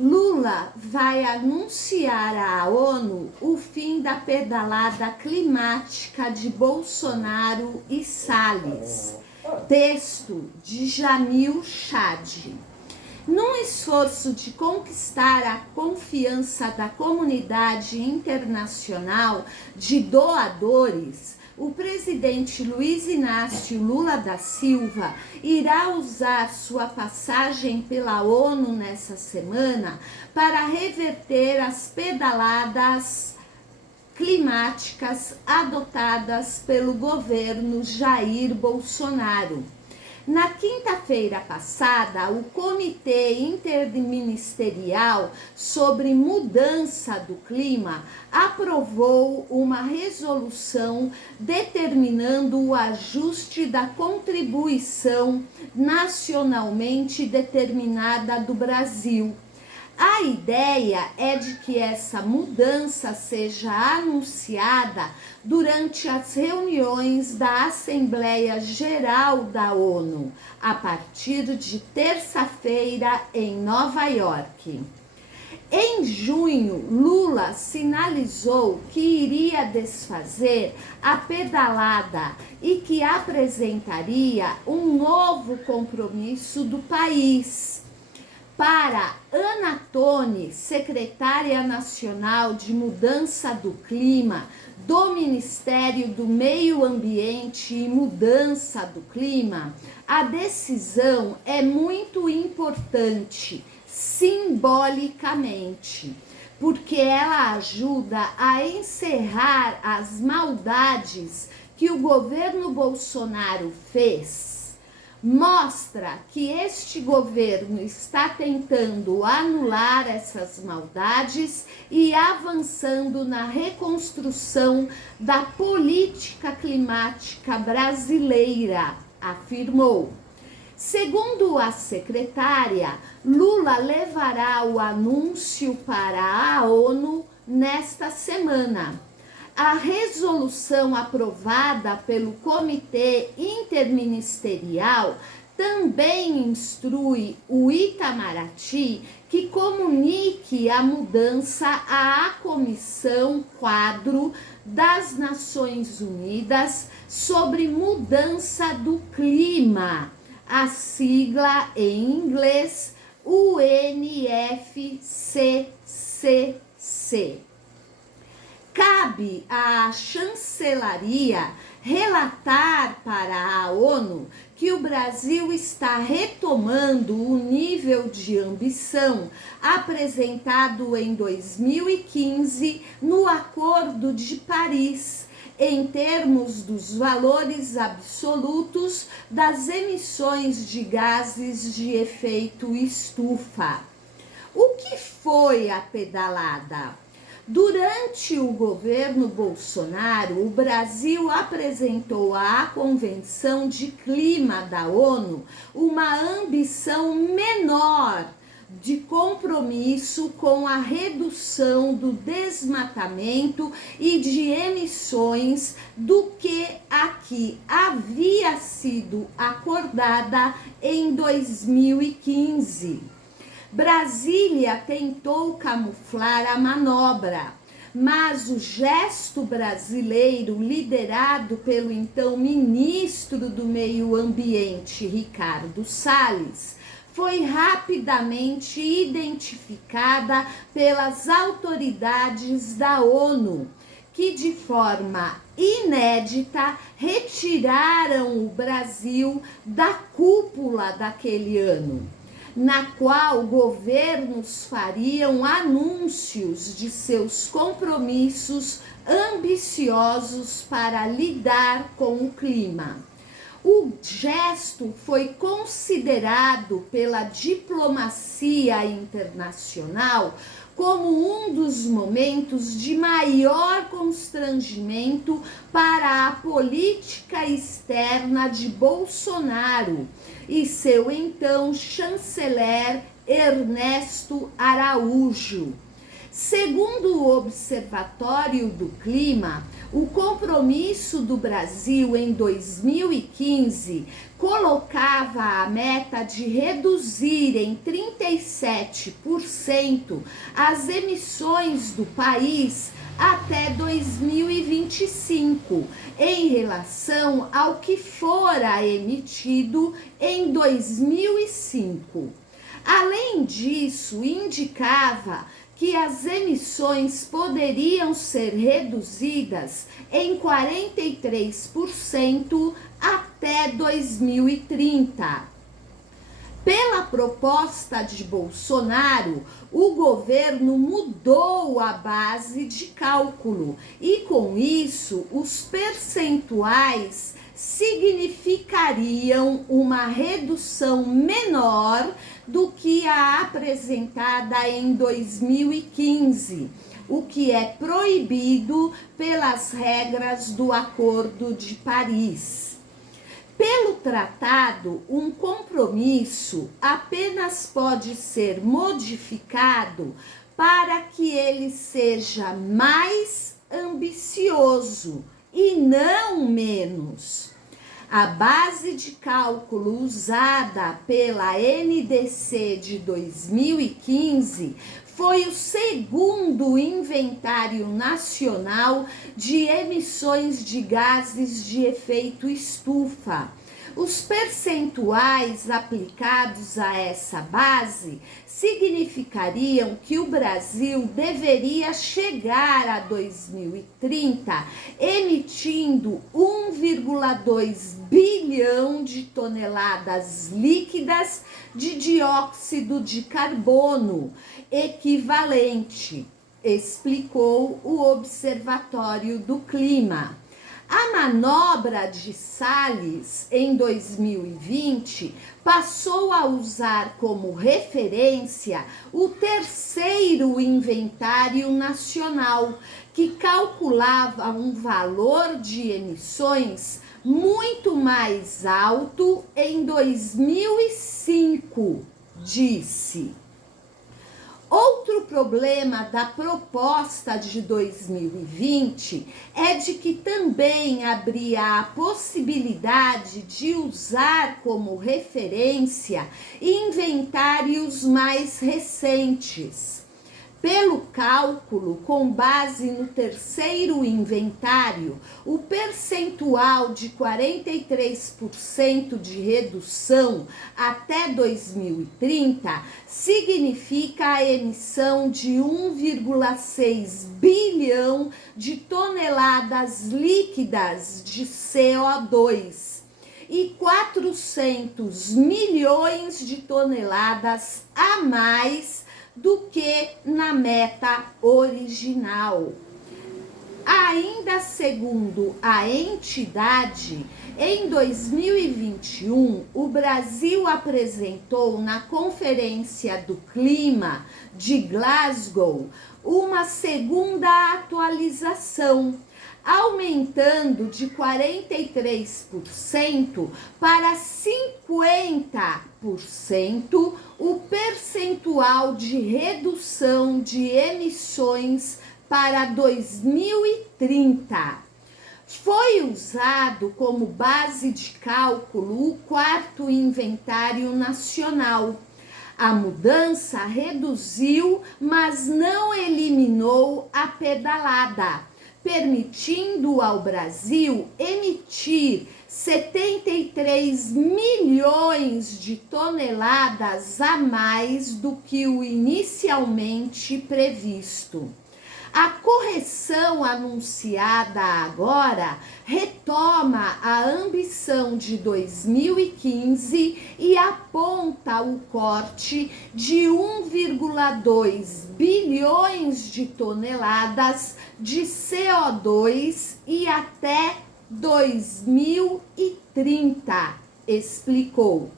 Lula vai anunciar à ONU o fim da pedalada climática de Bolsonaro e Salles. Texto de Jamil Chad. Num esforço de conquistar a confiança da comunidade internacional de doadores, o presidente Luiz Inácio Lula da Silva irá usar sua passagem pela ONU nessa semana para reverter as pedaladas climáticas adotadas pelo governo Jair Bolsonaro. Na quinta-feira passada, o Comitê Interministerial sobre Mudança do Clima aprovou uma resolução determinando o ajuste da contribuição nacionalmente determinada do Brasil. A ideia é de que essa mudança seja anunciada durante as reuniões da Assembleia Geral da ONU, a partir de terça-feira em Nova York. Em junho, Lula sinalizou que iria desfazer a pedalada e que apresentaria um novo compromisso do país. Para Ana Toni, secretária nacional de Mudança do Clima do Ministério do Meio Ambiente e Mudança do Clima, a decisão é muito importante, simbolicamente, porque ela ajuda a encerrar as maldades que o governo Bolsonaro fez. Mostra que este governo está tentando anular essas maldades e avançando na reconstrução da política climática brasileira, afirmou. Segundo a secretária, Lula levará o anúncio para a ONU nesta semana. A resolução aprovada pelo Comitê Interministerial também instrui o Itamaraty que comunique a mudança à Comissão Quadro das Nações Unidas sobre Mudança do Clima, a sigla em inglês UNFCCC. Cabe à chancelaria relatar para a ONU que o Brasil está retomando o nível de ambição apresentado em 2015 no Acordo de Paris, em termos dos valores absolutos das emissões de gases de efeito estufa. O que foi a pedalada? Durante o governo Bolsonaro, o Brasil apresentou à Convenção de Clima da ONU uma ambição menor de compromisso com a redução do desmatamento e de emissões do que a que havia sido acordada em 2015. Brasília tentou camuflar a manobra, mas o gesto brasileiro, liderado pelo então ministro do Meio Ambiente, Ricardo Salles, foi rapidamente identificada pelas autoridades da ONU, que de forma inédita retiraram o Brasil da cúpula daquele ano, na qual governos fariam anúncios de seus compromissos ambiciosos para lidar com o clima. O gesto foi considerado pela diplomacia internacional como um dos momentos de maior constrangimento para a política externa de Bolsonaro e seu então chanceler Ernesto Araújo. Segundo o Observatório do Clima, o compromisso do Brasil em 2015 colocava a meta de reduzir em 37% as emissões do país até 2025, em relação ao que fora emitido em 2005. Além disso, indicava que as emissões poderiam ser reduzidas em 43% até 2030. Pela proposta de Bolsonaro, o governo mudou a base de cálculo e, com isso, os percentuais significariam uma redução menor do que a apresentada em 2015, o que é proibido pelas regras do Acordo de Paris. Pelo tratado, um compromisso apenas pode ser modificado para que ele seja mais ambicioso e não menos. A base de cálculo usada pela NDC de 2015 foi o segundo inventário nacional de emissões de gases de efeito estufa. Os percentuais aplicados a essa base significariam que o Brasil deveria chegar a 2030 emitindo 1,2 bilhão de toneladas líquidas de dióxido de carbono equivalente, explicou o Observatório do Clima. A manobra de Salles, em 2020, passou a usar como referência o terceiro inventário nacional, que calculava um valor de emissões muito mais alto em 2005, disse. Outro problema da proposta de 2020 é de que também abria a possibilidade de usar como referência inventários mais recentes. Pelo cálculo, com base no terceiro inventário, o percentual de 43% de redução até 2030 significa a emissão de 1,6 bilhão de toneladas líquidas de CO2 e 400 milhões de toneladas a mais do que na meta original. Ainda segundo a entidade, em 2021, o Brasil apresentou na Conferência do Clima de Glasgow uma segunda atualização, aumentando de 43% para 50% o percentual de redução de emissões para 2030. Foi usado como base de cálculo o quarto inventário nacional. A mudança reduziu, mas não eliminou a pedalada, permitindo ao Brasil emitir 73 milhões de toneladas a mais do que o inicialmente previsto. A correção anunciada agora retoma a ambição de 2015 e aponta o corte de 1,2 bilhões de toneladas de CO2 e até 2030, explicou.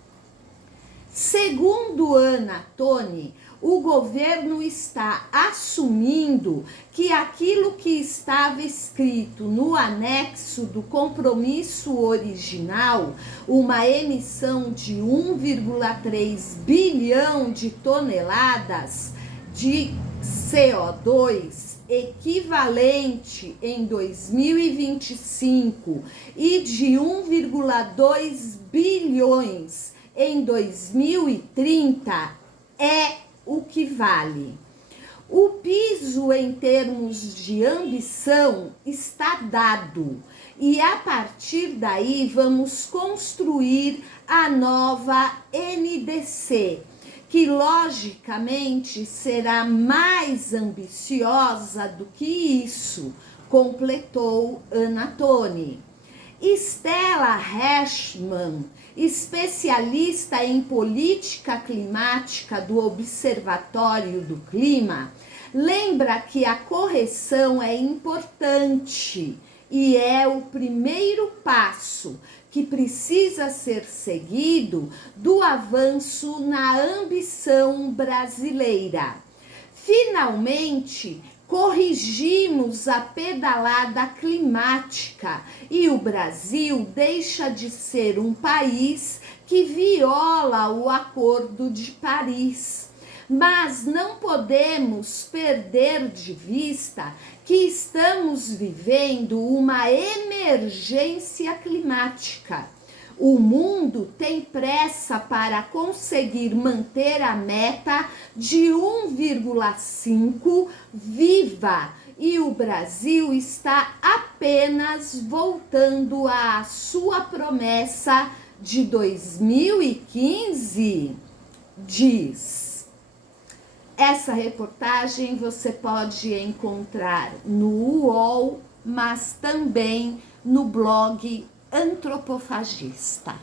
Segundo Ana Toni, o governo está assumindo que aquilo que estava escrito no anexo do compromisso original, uma emissão de 1,3 bilhão de toneladas de CO2 equivalente em 2025 e de 1,2 bilhões em 2030 é o que vale. O piso em termos de ambição está dado e a partir daí vamos construir a nova NDC, que logicamente será mais ambiciosa do que isso, completou Anatoni. Stella Hershman, especialista em política climática do Observatório do Clima, lembra que a correção é importante e é o primeiro passo que precisa ser seguido do avanço na ambição brasileira. Finalmente, corrigimos a pedalada climática e o Brasil deixa de ser um país que viola o Acordo de Paris. Mas não podemos perder de vista que estamos vivendo uma emergência climática. O mundo tem pressa para conseguir manter a meta de 1,5 viva e o Brasil está apenas voltando à sua promessa de 2015, diz. Essa reportagem você pode encontrar no UOL, mas também no blog Antropofagista.